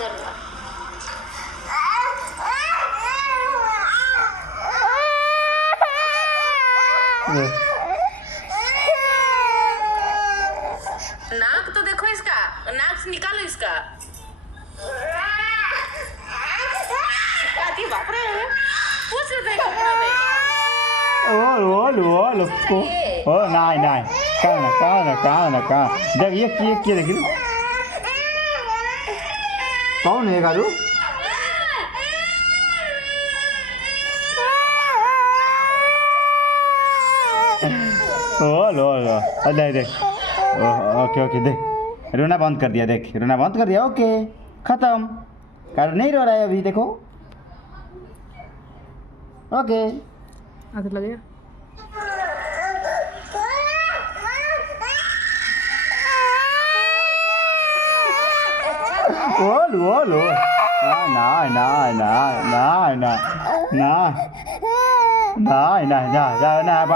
करना। नाक तो देखो इसका, नाक से निकालो इसका। बाप रे, पूछ रहे थे कपड़ा में। नहीं कहाँ देख ये देख कौन है गारू देख ओके देख रोना बंद कर दिया, देख रोना बंद कर दिया, ओके खत्म। कार नहीं रो रहा है अभी, देखो ओके आगे लगेगा। लो ना जा